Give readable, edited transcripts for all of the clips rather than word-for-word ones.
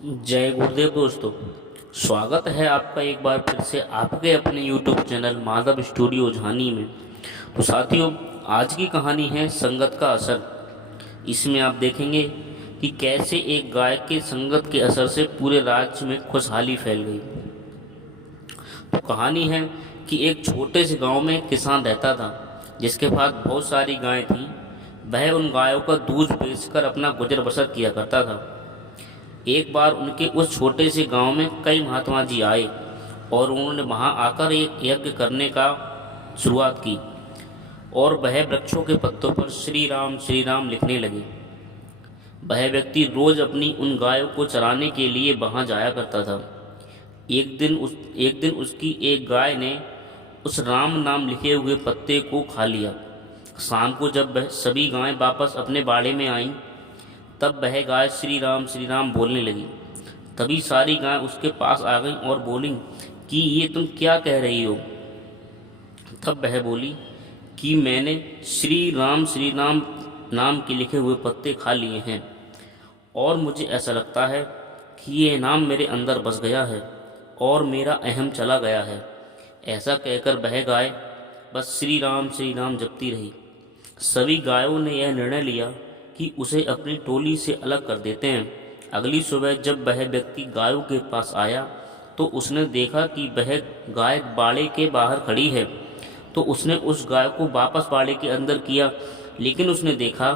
जय गुरुदेव दोस्तों। स्वागत है आपका एक बार फिर से आपके अपने YouTube चैनल माधव स्टूडियो झानी में। तो साथियों, आज की कहानी है संगत का असर। इसमें आप देखेंगे कि कैसे एक गाय के संगत के असर से पूरे राज्य में खुशहाली फैल गई। तो कहानी है कि एक छोटे से गांव में एक किसान रहता था जिसके पास बहुत सारी गायें थीं। वह उन गायों का दूध बेचकर अपना गुजर बसर किया करता था। एक बार उनके उस छोटे से गांव में कई महात्मा जी आए और उन्होंने वहां आकर एक यज्ञ करने का शुरुआत की और वह वृक्षों के पत्तों पर श्री राम लिखने लगे। वह व्यक्ति रोज अपनी उन गायों को चराने के लिए वहां जाया करता था। एक दिन उसकी एक गाय ने उस राम नाम लिखे हुए पत्ते को खा लिया। शाम को जब वह सभी गायें वापस अपने बाड़े में आईं, तब वह गाय श्री राम बोलने लगी। तभी सारी गायें उसके पास आ गईं और बोलीं कि ये तुम क्या कह रही हो। तब वह बोली कि मैंने श्री राम नाम के लिखे हुए पत्ते खा लिए हैं और मुझे ऐसा लगता है कि ये नाम मेरे अंदर बस गया है और मेरा अहम चला गया है। ऐसा कहकर वह गाय बस श्री राम जपती रही। सभी गायों ने यह निर्णय लिया कि उसे अपनी टोली से अलग कर देते हैं। अगली सुबह जब वह व्यक्ति गायों के पास आया तो उसने देखा कि वह गाय बाड़े के बाहर खड़ी है। तो उसने उस गाय को वापस बाड़े के अंदर किया, लेकिन उसने देखा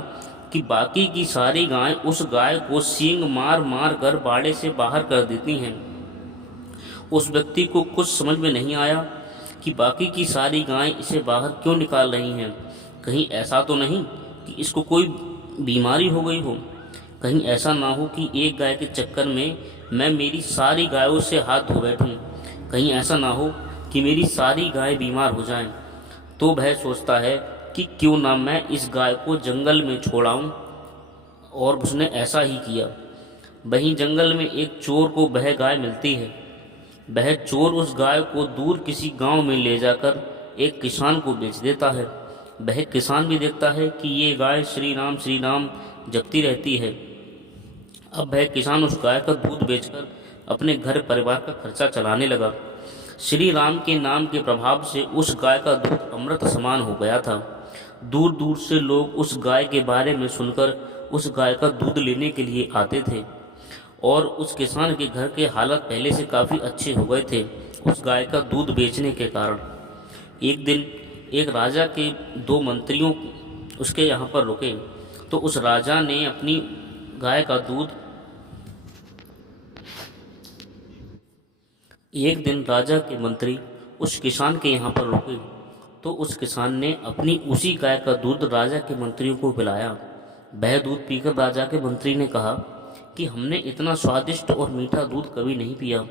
कि बाकी की सारी गायें उस गाय को सींग मार मार कर बाड़े से बाहर कर देती हैं। उस व्यक्ति को कुछ समझ में नहीं आया कि बाकी की सारी गायें इसे बाहर क्यों निकाल रही हैं। कहीं ऐसा तो नहीं कि इसको कोई बीमारी हो गई हो। कहीं ऐसा ना हो कि एक गाय के चक्कर में मैं मेरी सारी गायों से हाथ धो बैठूं। कहीं ऐसा ना हो कि मेरी सारी गायें बीमार हो जाएं। तो वह सोचता है कि क्यों ना मैं इस गाय को जंगल में छोड़ाऊं, और उसने ऐसा ही किया। वहीं जंगल में एक चोर को वह गाय मिलती है। वह चोर उस गाय को दूर किसी गांव में ले जाकर एक किसान को बेच देता है। वह किसान भी देखता है कि ये गाय श्री राम जपती रहती है। अब वह किसान उस गाय का दूध बेचकर अपने घर परिवार का खर्चा चलाने लगा। श्री राम के नाम के प्रभाव से उस गाय का दूध अमृत समान हो गया था। दूर दूर से लोग उस गाय के बारे में सुनकर उस गाय का दूध लेने के लिए आते थे और उस किसान के घर के हालत पहले से काफ़ी अच्छे हो गए थे उस गाय का दूध बेचने के कारण। एक दिन एक राजा के दो मंत्रियों उसके यहाँ पर रुके, तो उस राजा ने अपनी गाय का दूध एक दिन राजा के मंत्री उस किसान के यहाँ पर रुके, तो उस किसान ने अपनी उसी गाय का दूध राजा के मंत्रियों को पिलाया। वह दूध पीकर राजा के मंत्री ने कहा कि हमने इतना स्वादिष्ट और मीठा दूध कभी नहीं पिया।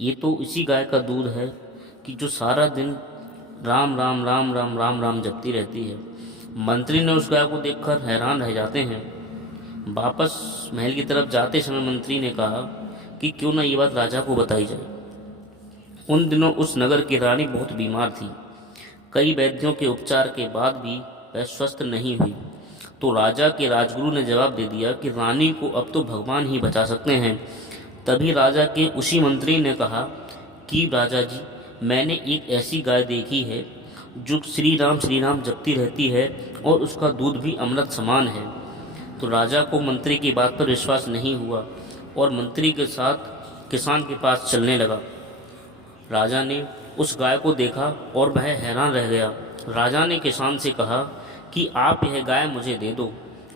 ये तो इसी गाय का दूध है कि जो सारा दिन राम जपती रहती है। मंत्री ने उस गाय को देखकर हैरान रह जाते हैं। वापस महल की तरफ जाते समय मंत्री ने कहा कि क्यों ना ये बात राजा को बताई जाए। उन दिनों उस नगर की रानी बहुत बीमार थी। कई वैद्यों के उपचार के बाद भी वह स्वस्थ नहीं हुई। तो राजा के राजगुरु ने जवाब दे दिया कि रानी को अब तो भगवान ही बचा सकते हैं। तभी राजा के उसी मंत्री ने कहा कि राजा जी, मैंने एक ऐसी गाय देखी है जो श्री राम जपती रहती है और उसका दूध भी अमृत समान है। तो राजा को मंत्री की बात पर विश्वास नहीं हुआ और मंत्री के साथ किसान के पास चलने लगा। राजा ने उस गाय को देखा और वह हैरान रह गया। राजा ने किसान से कहा कि आप यह गाय मुझे दे दो।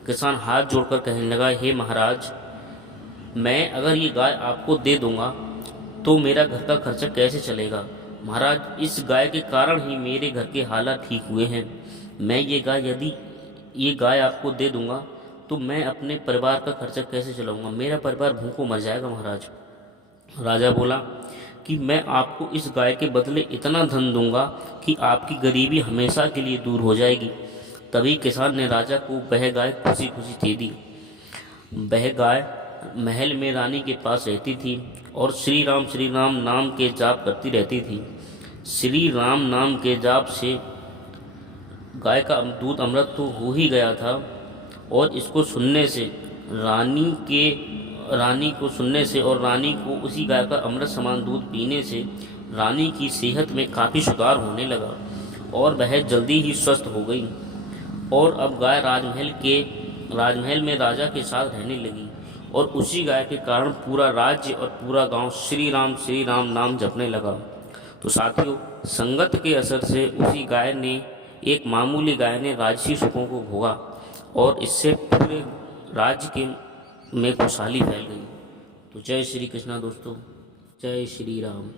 किसान हाथ जोड़कर कहने लगा, हे महाराज, मैं अगर ये गाय आपको दे दूंगा तो मेरा घर का खर्चा कैसे चलेगा। महाराज, इस गाय के कारण ही मेरे घर के हालात ठीक हुए हैं। मैं यदि ये गाय आपको दे दूंगा तो मैं अपने परिवार का खर्चा कैसे चलाऊंगा। मेरा परिवार भूखों मर जाएगा महाराज। राजा बोला कि मैं आपको इस गाय के बदले इतना धन दूंगा कि आपकी गरीबी हमेशा के लिए दूर हो जाएगी। तभी किसान ने राजा को वह गाय खुशी खुशी दे दी। वह गाय महल में रानी के पास रहती थी और श्री राम नाम के जाप करती रहती थी। श्री राम नाम के जाप से गाय का दूध अमृत तो हो ही गया था और इसको सुनने से रानी के रानी को सुनने से और रानी को उसी गाय का अमृत समान दूध पीने से रानी की सेहत में काफ़ी सुधार होने लगा और वह जल्दी ही स्वस्थ हो गई। और अब गाय राजमहल में राजा के साथ रहने लगी और उसी गाय के कारण पूरा राज्य और पूरा गांव श्री राम नाम जपने लगा। तो साथियों, संगत के असर से उसी गाय ने, एक मामूली गाय ने राजसी सुखों को भोगा और इससे पूरे राज्य के में खुशहाली फैल गई। तो जय श्री कृष्णा दोस्तों, जय श्री राम।